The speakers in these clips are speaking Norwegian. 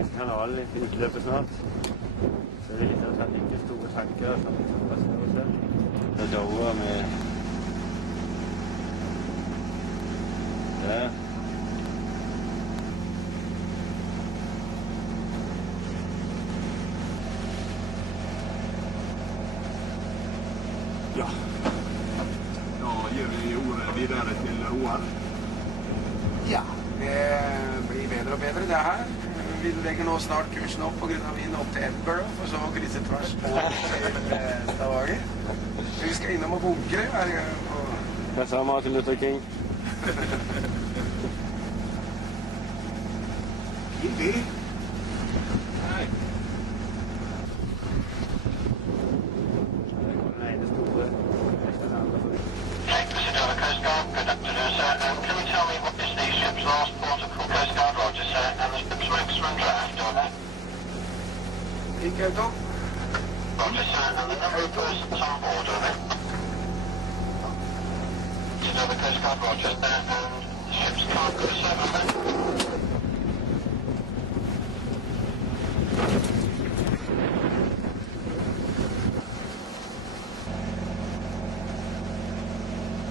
engelske kanalen i utløpet snart. Så det har tatt ikke store tanker som passer oss her. Det er Dover med der. Ja. Da gir vi ordet videre til Roar. Ja, det blir bedre og bedre det her. Vi legger nå snart kursen opp på grunn av vinen opp til Edinburgh, for så å krysse tvers på til Stavanger. Vi skal innom og bunkre hver gang på... Hva sa Martin Luther King? Gildi. Nei. Ikke helt opp. Roger, sir, and the number of persons on board, over. To know the Coast Guard, Roger, and the ship's cargo, sir, over.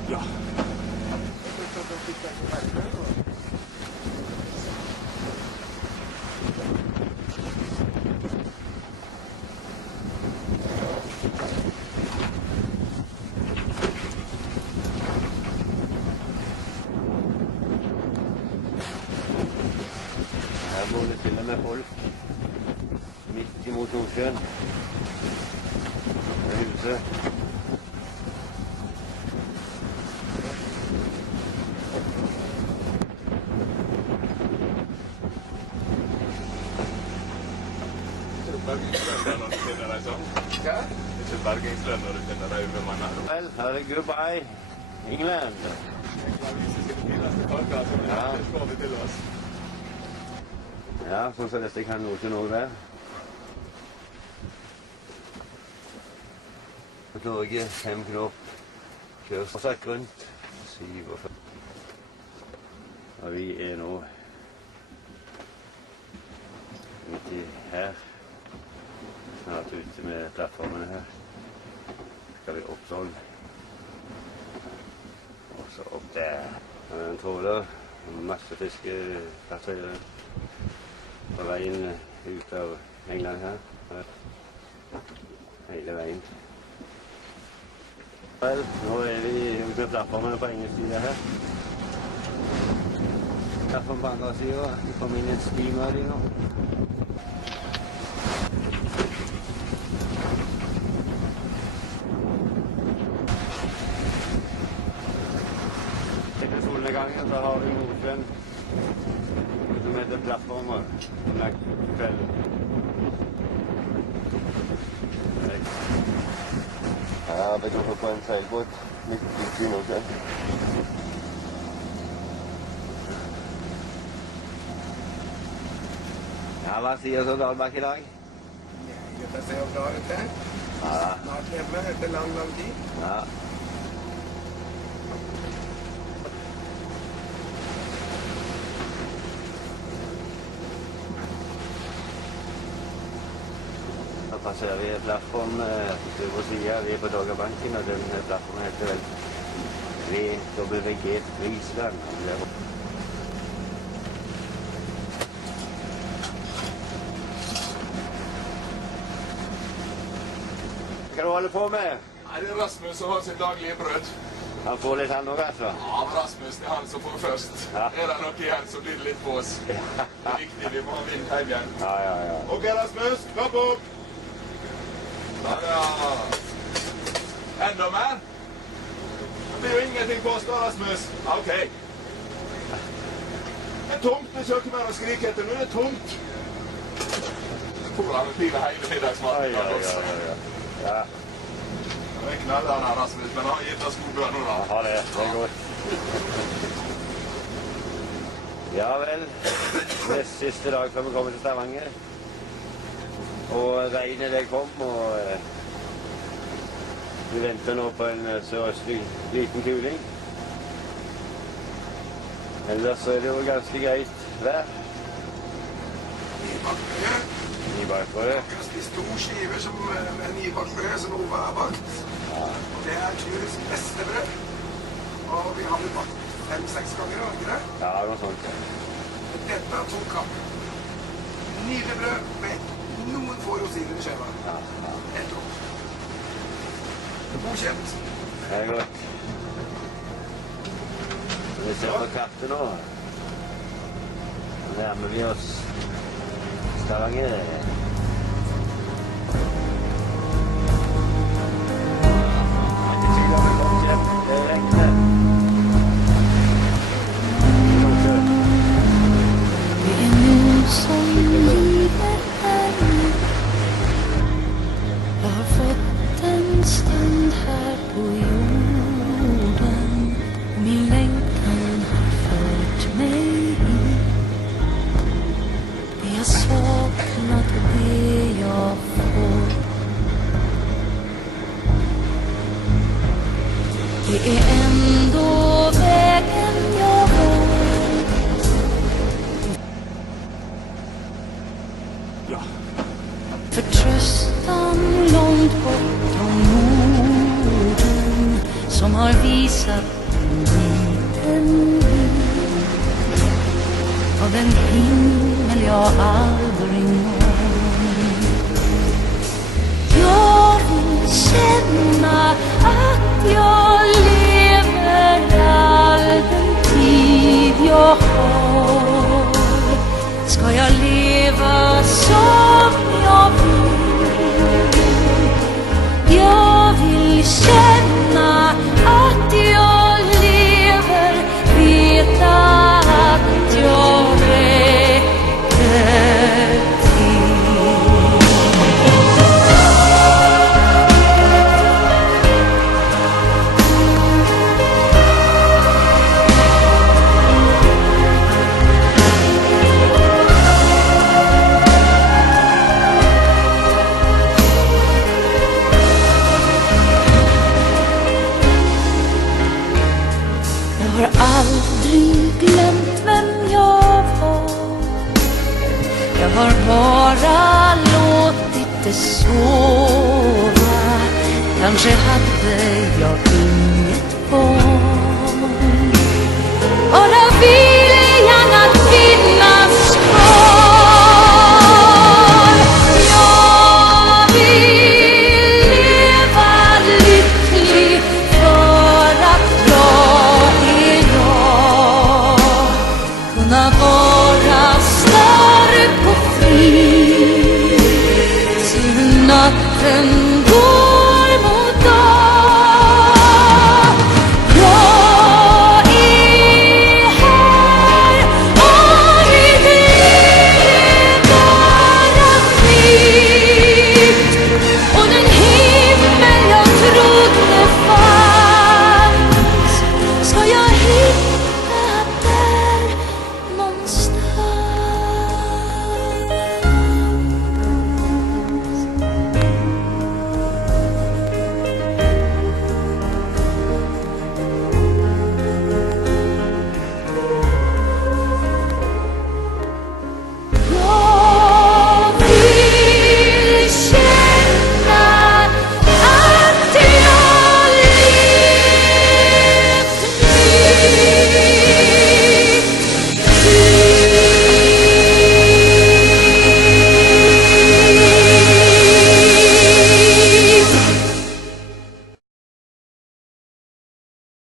Ja. Her må det stille med folk midt imot Nordsjøen. Det er huset. Bergingslønn når du finner deg sånn. Ja? Ikke bergingslønn når du finner deg ubemannet. Vel, her er goodbye, England. Det er sine fineste kaker som Ja. det kommer til oss. Ja, sånn som dette kan Nordsjøen også være. Norge, 5 knop, kjør fortsatt rundt, 47. Og vi er nå midt i her, snart ute med plattformene her. Skal vi opp sånn, og så opp der. Her er en tråler, masse fiskefartøyer på veien ut av England her, hele veien. Vel, nå er vi ute med plattformene på engelsk side her. Plattformen på andre siden, vi kommer inn i en steamer nå. Etter solnedgangen så har vi Nordsjøen, som heter plattformer, lagt på kvelden. Ja, vi går på en seilbåt midt i Nordsjøen. Ja, hva sier så Dahlbakk i dag? Dette ser jo bra ut her. Ja, Snart hjemme etter lang tid. ja. Da passerer vi en plattform på øvre siden. Vi er på Doggerbanken, og den plattformen heter vel VWG Friesland. Hva du holder på med? Nei, det er Rasmus som har sitt daglige brød. Han får litt han også, altså. Ja, Rasmus, det er han som får først. Ja. Er det noe igjen, så blir det litt på oss. Det er viktig, vi må ha vind hjem igjen. Ja, ja, ja. Ok, Rasmus, klapp opp! Ja, ja. Enda mer? Det blir jo ingenting på oss da, Rasmus. Ja, ok. Det er tomt, det er ikke mer å skrike etter nå, det er tomt. Så får han pive hele middagsmaten. Oi, oi, oi, oi. Ja, Det er knallende her, Rasmus, men han har gitt oss god bør nå da. ha det. Det er godt. Ja vel. Nest siste dag før vi kommer til Stavanger. Og regnet det kom, og vi venter nå på en sørøstlig liten kuling. Ellers så er det jo ganske greit vær. backbröd. Nybakbröd. Ganska stor skiva som är nybakbröd som Ove har bakt. Och det är turens bästa bröd. Och vi har bakt 5-6 gånger över. Ja, något sånt. Detta tog kapp. Nylebröd med någon få rosiner i skivan. Ett år. Godkänt. Det är gott. Vi ser på katten då. Då närmar vi oss Stavanger. Det regnar. Det är nu som livet är. Jag har fått en stund här på jorden. Min längtan har fört mig hit. Det jag saknat och det jag får. Det är ändå vägen jag går. Ja. Förtröstan långt bortom orden som har visat en liten bit av den himmel jag aldrig når. Jag vill känna att jag lever all den tid jag har. Ska jag leva som jag vill? Jag vill känna att jag lever, veta att jag räcker till. Jag har aldrig glömt vem jag var. Jag har bara låtit det sova. Kanske hade jag inget val. Bara vi